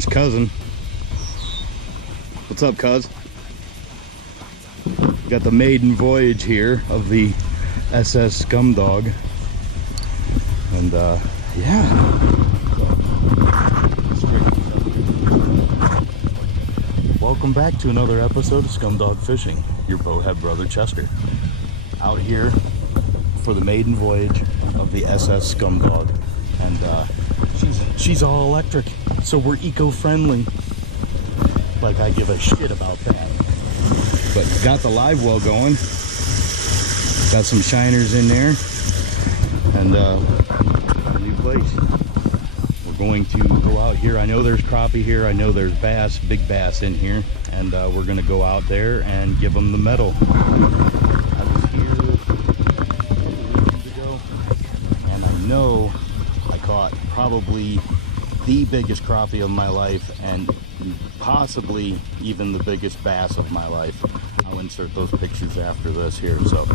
There's cousin. What's up, cuz? Got the maiden voyage here of the SS SCUMDOG. And yeah. Welcome back to another episode of SCUMDOG Fishing. Your bowhead brother Chester. Out here for the maiden voyage of the SS SCUMDOG. And she's all electric, so we're eco-friendly. Like I give a shit about that. But got the live well going. Got some shiners in there. And a new place. We're going to go out here. I know there's crappie here. I know there's bass, big bass in here. And we're going to go out there and give them the medal. I was here a couple weeks ago, and I know I caught probably the biggest crappie of my life, and possibly even the biggest bass of my life. I'll insert those pictures after this here. So,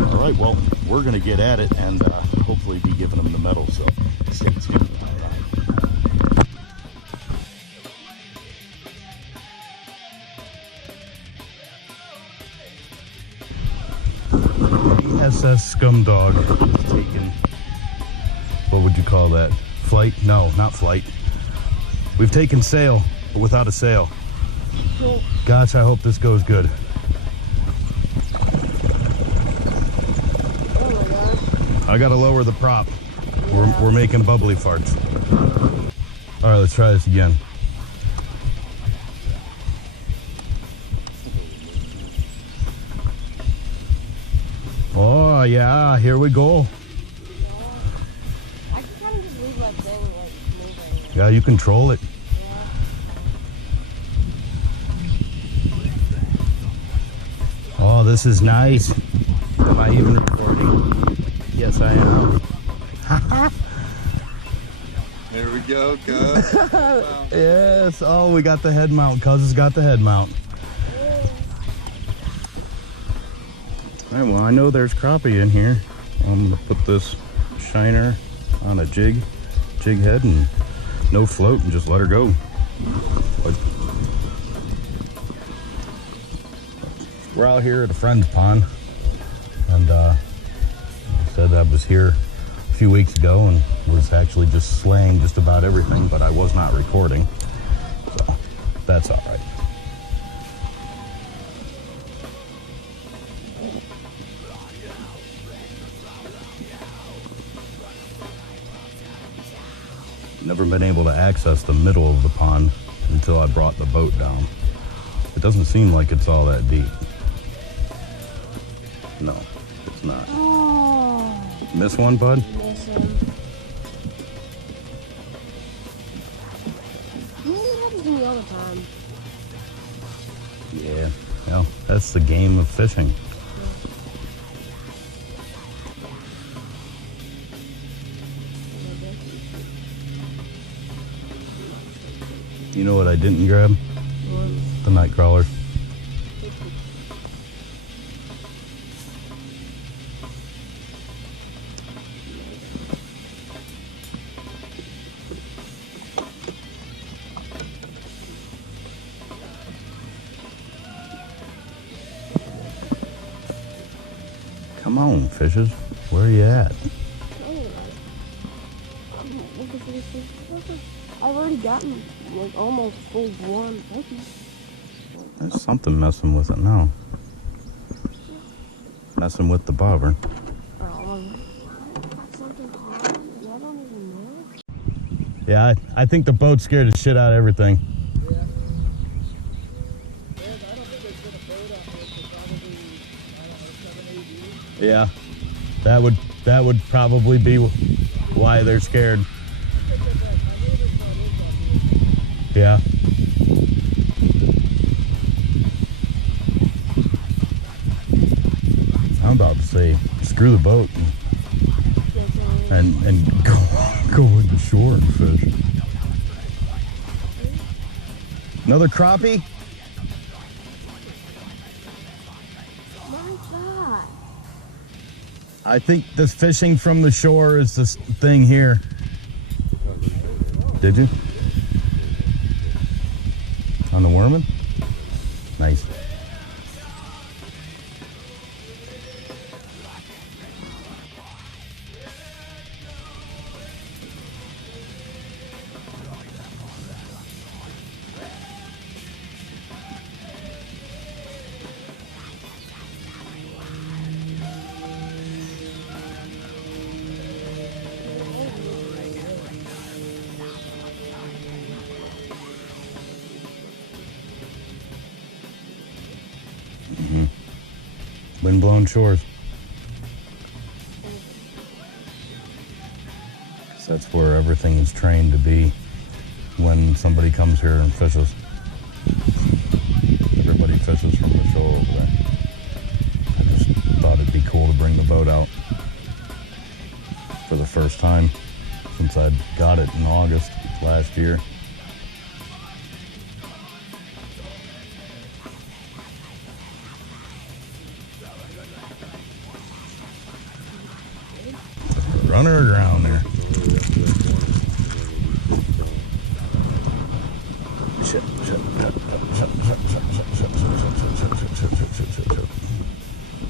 all right, well, we're going to get at it and hopefully be giving them the medal. So, stay tuned. The SS SCUMDOG is taking, what would you call that? Flight? No, not flight. We've taken sail, but without a sail. Gosh, I hope this goes good. Oh my God. I gotta lower the prop. Yeah. We're making bubbly farts. All right, let's try this again. Oh yeah, here we go. I can kind of just leave my thing like moving. Yeah, you control it. Oh, this is nice. Am I even recording? Yes, I am. There we go, cuz. Yes. Oh, we got the head mount. Cuz has got the head mount. All right, well, I know there's crappie in here. I'm gonna put this shiner on a jig head and no float and just let her go. We're out here at a friend's pond, and I said I was here a few weeks ago and was actually just slaying just about everything, but I was not recording, so that's all right. Never been able to access the middle of the pond until I brought the boat down. It doesn't seem like it's all that deep. No, it's not. Oh. Miss one, bud? Miss him. It happens to me all the time. Yeah, well, that's the game of fishing. You know what I didn't grab? What? The night crawler. Come on, fishes. Where are you at? I've already gotten like almost full blown. There's something messing with it now. Messing with the bobber. Yeah, I think the boat scared the shit out of everything. Yeah. I don't think there's been a boat out there for probably, I don't know, 7-8 years. Yeah, that would probably be why they're scared. Yeah. I'm about to say, screw the boat and go into shore and fish. Another crappie? My God. I think this fishing from the shore is this thing here. Did you? On the worming? Nice. Wind-blown shores. So that's where everything is trained to be when somebody comes here and fishes. Everybody fishes from the shore over there. I just thought it'd be cool to bring the boat out for the first time since I got it in August last year. Run her around there.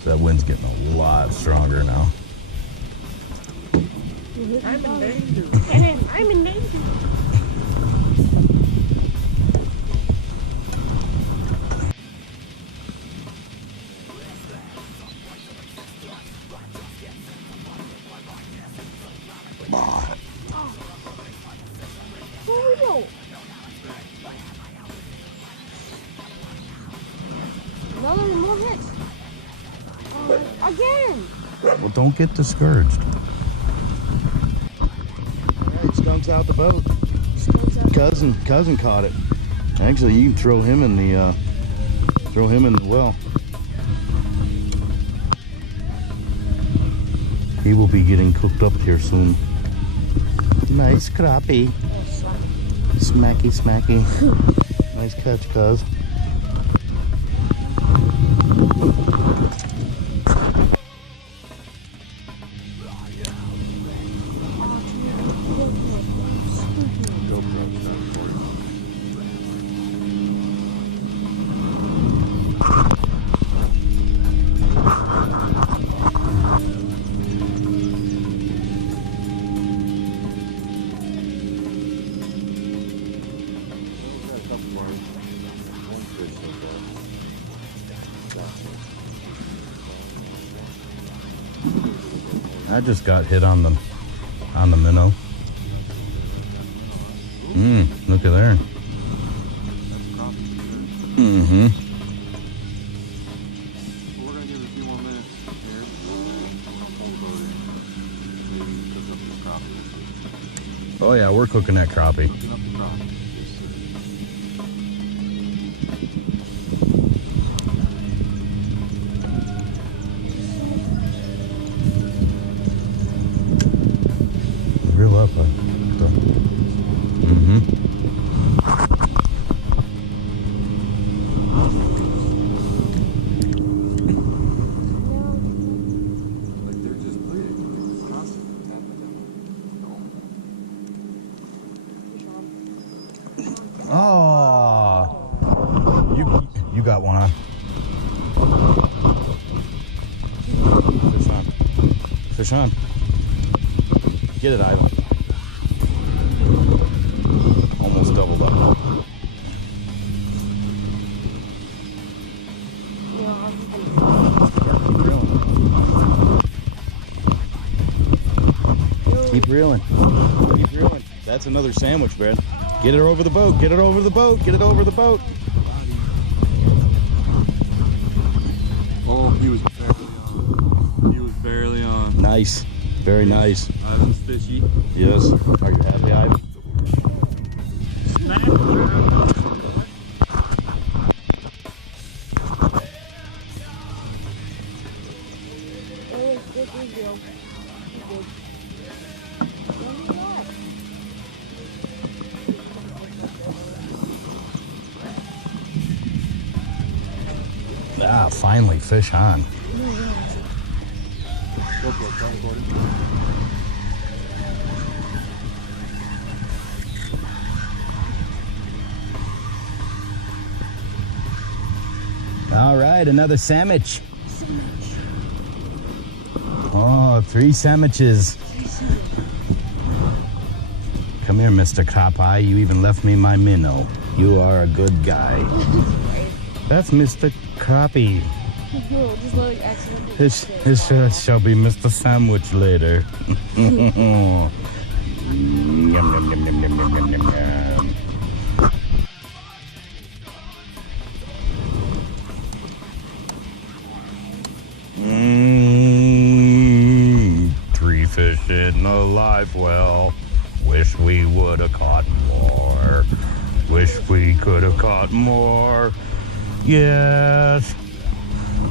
That wind's getting a lot stronger now. I'm in danger. I'm in danger. Another more hits. Again. Well, don't get discouraged. All right, Skunk's out the boat. Cousin caught it. Actually, you can throw him in the well. He will be getting cooked up here soon. Nice crappie. Smacky, smacky. Nice catch, cuz. I just got hit on the minnow. Look at there. Mm-hmm. We're gonna give it a few more minutes here. I'll pull the boat in. Maybe cook up this crappie. Oh yeah, we're cooking that crappie. Cooking up the crappie. Reel up, Like they're just bleeding. It's constant. Oh, you got one on. Fish on. Fish on. Get it, Ivan. Almost doubled up. Keep reeling. Keep reeling. That's another sandwich, man. Get it over the boat. Get it over the boat. Get it over the boat. Oh, he was barely on. He was barely on. Nice. Very nice. Ivan's fishy. Yes. Are you happy, Ivan? Ah, finally, fish on. Go for it, try recording. All right, another sandwich. Oh, 3 sandwiches. Come here, Mr. Crappie. You even left me my minnow. You are a good guy. That's Mr. Crappie. Just like accidentally. This shall be Mr. Sandwich later. Yum, yum, yum, yum, yum, yum, yum, yum, yum. Three fish in the live well. Wish we would have caught more. Wish we could have caught more. Yes.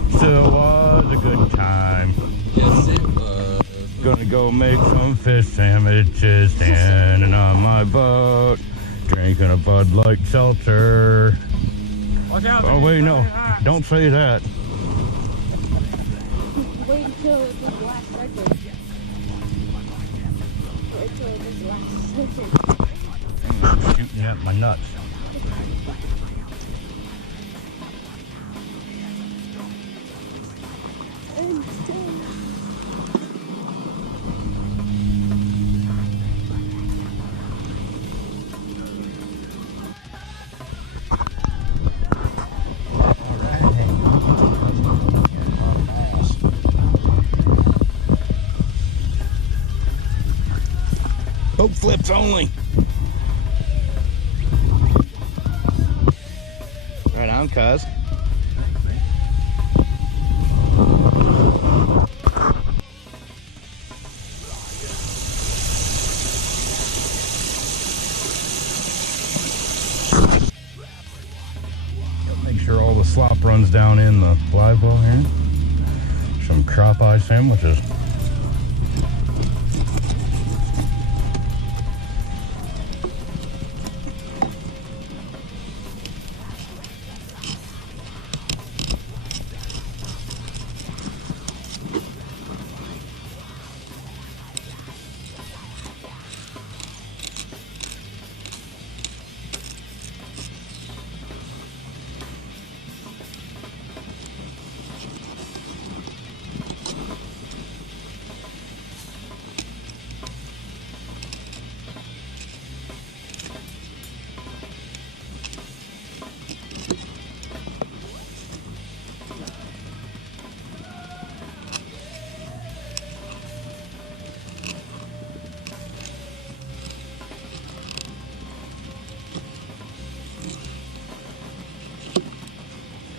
Still was a good time. Yes, it was. Gonna go make some fish sandwiches standing on my boat. Drinking a Bud Light seltzer. Watch out. Oh, wait, no. Don't say that. Wait until it's the last second. Wait until it's the last second. Shooting at my nuts. Boat flips only. Right on, cuz. Make sure all the slop runs down in the live well here. Some crappie sandwiches.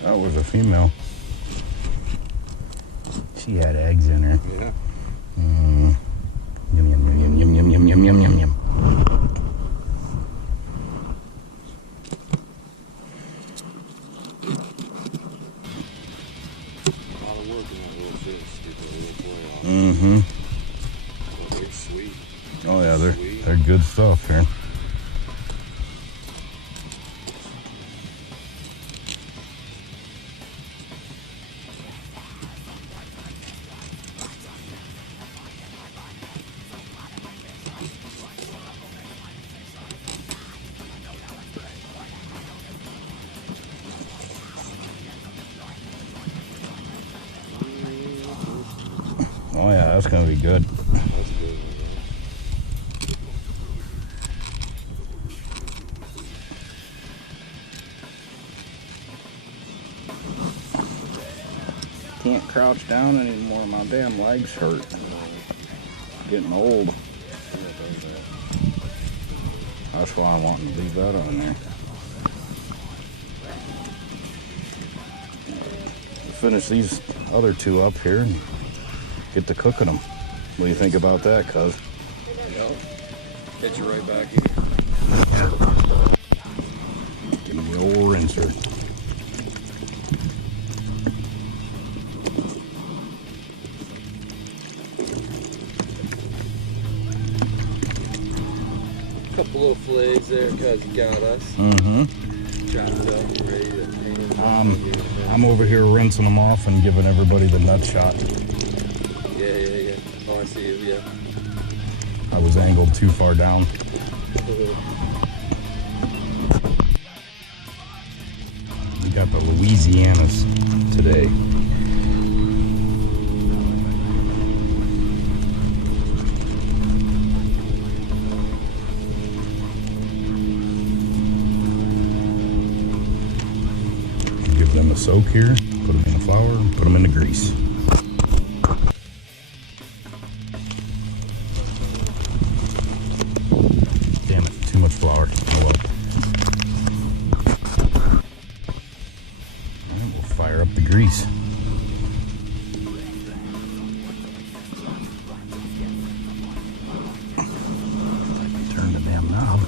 That was a female. She had eggs in her. Yeah. Yum, yum, yum, yum, yum, yum, yum, yum, yum, yum, yum. A lot of work in that little fish to get that little boy off. Mm-hmm. But they're sweet. Oh yeah, Sweet. they're good stuff here. Oh yeah, that's gonna be good. That's a good one, Can't crouch down anymore. My damn legs hurt. Getting old. That's why I want to leave that on there. Finish these other 2 up here and get to cooking them. What do you think about that, cuz? Yep. Hit you right back here. Give me the old rinser. Couple little fillets there, cuz you got us. Mm-hmm. Chopped up, ready to hang. I'm over here rinsing them off and giving everybody the nut shot. Yeah. Oh, I see you, yeah. I was angled too far down. Got the Louisianas today. Give them a soak here, put them in the flour, and put them in the grease. Damn it, too much flour. Oh well. And we'll fire up the grease. Turn the damn knob.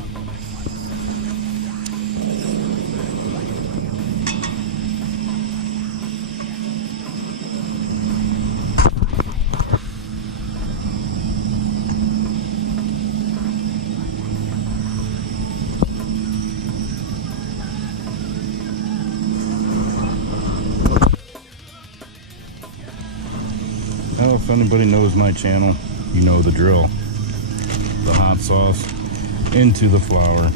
Well, if anybody knows my channel, you know the drill. The hot sauce into the flour.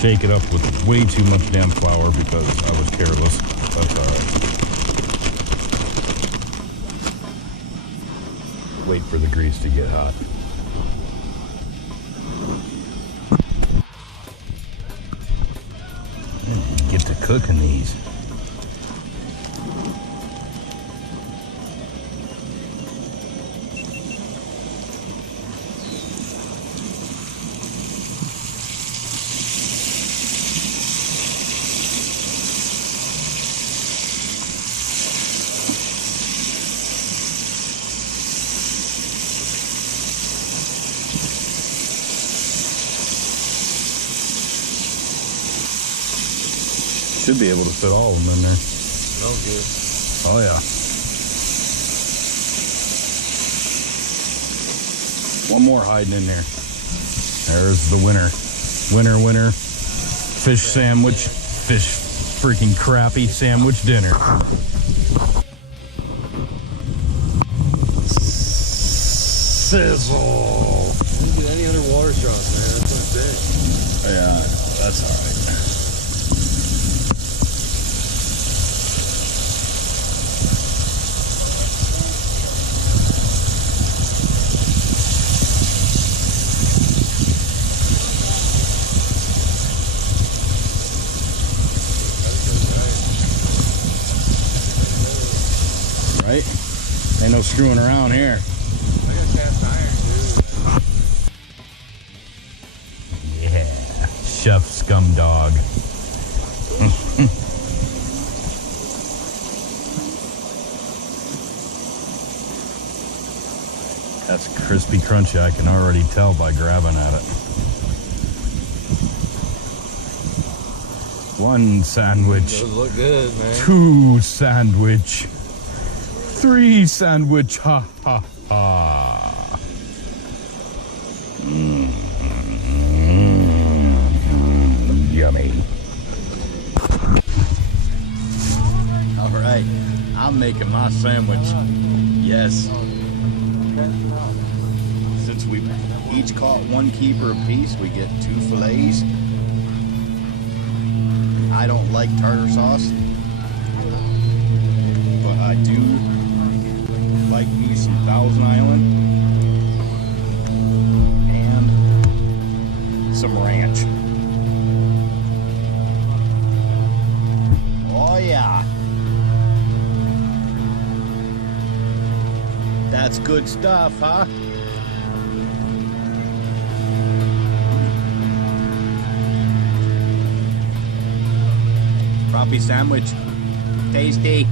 Shake it up with way too much damn flour because I was careless. That's alright. Wait for the grease to get hot. Get to cooking these. Should be able to fit all of them in there. Smells good. Oh yeah. One more hiding in there. There's the winner. Winner. Fish sandwich. Fish freaking crappie sandwich dinner. Sizzle. Didn't get any underwater shots, man. That's what I'm saying. Yeah, that's alright. Right? Ain't no screwing around here. I got cast iron, dude. Yeah. Chef Scumdog. That's crispy crunchy, I can already tell by grabbing at it. One sandwich. Those look good, man. Two sandwich. Three sandwich. Ha ha ha. Yummy. All right, I'm making my sandwich. Yes. Since we each caught one keeper apiece, we get 2 fillets. I don't like tartar sauce, but I do like me some Thousand Island and some ranch. Oh yeah. That's good stuff, huh? Crappie sandwich. Tasty.